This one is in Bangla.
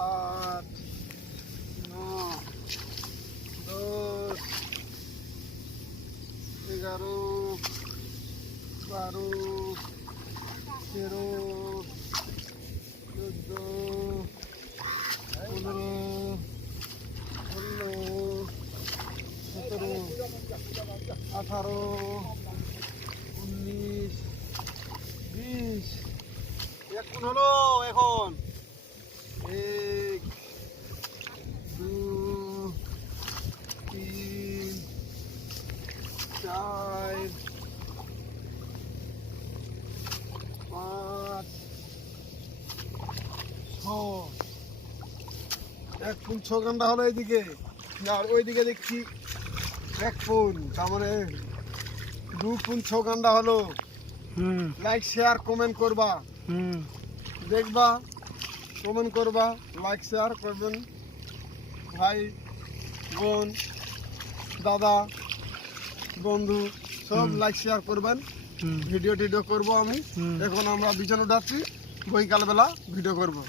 8, 9, 10, 11, 12, 13, 14, 15, 16, 17, 18, 19, 20। এখন হলো এখন 1, 2, 3, 4, 5, 6। এক ফুল 6 ঘন্টা হলো এইদিকে, আর ওইদিকে দেখছি এক ফুল, তার মানে 2 ফুল 6 ঘন্টা হলো। লাইক শেয়ার কমেন্ট করবা, দেখবা কমেন্ট করবা, লাইক শেয়ার করবেন, ভাই বোন দাদা বন্ধু সব লাইক শেয়ার করবেন। ভিডিও টিডিও করবো আমি। এখন আমরা বিছানা উঠাচ্ছি, বৈকালবেলা ভিডিও করবো।